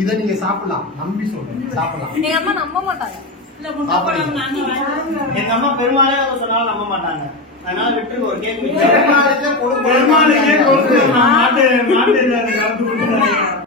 இத நீங்க சாப்பிடலாம், நம்பி சொல்றேன் சாப்பிடலாம். எங்க அம்மா நம்ப மாட்டாங்க. எங்க அம்மா பெருமாளே சொன்னாலும் நம்ப மாட்டாங்க. அதனால விட்டு ஒரு கேள்வி பெருமாளுக்கே கொடுத்து மாட்டு மாட்டு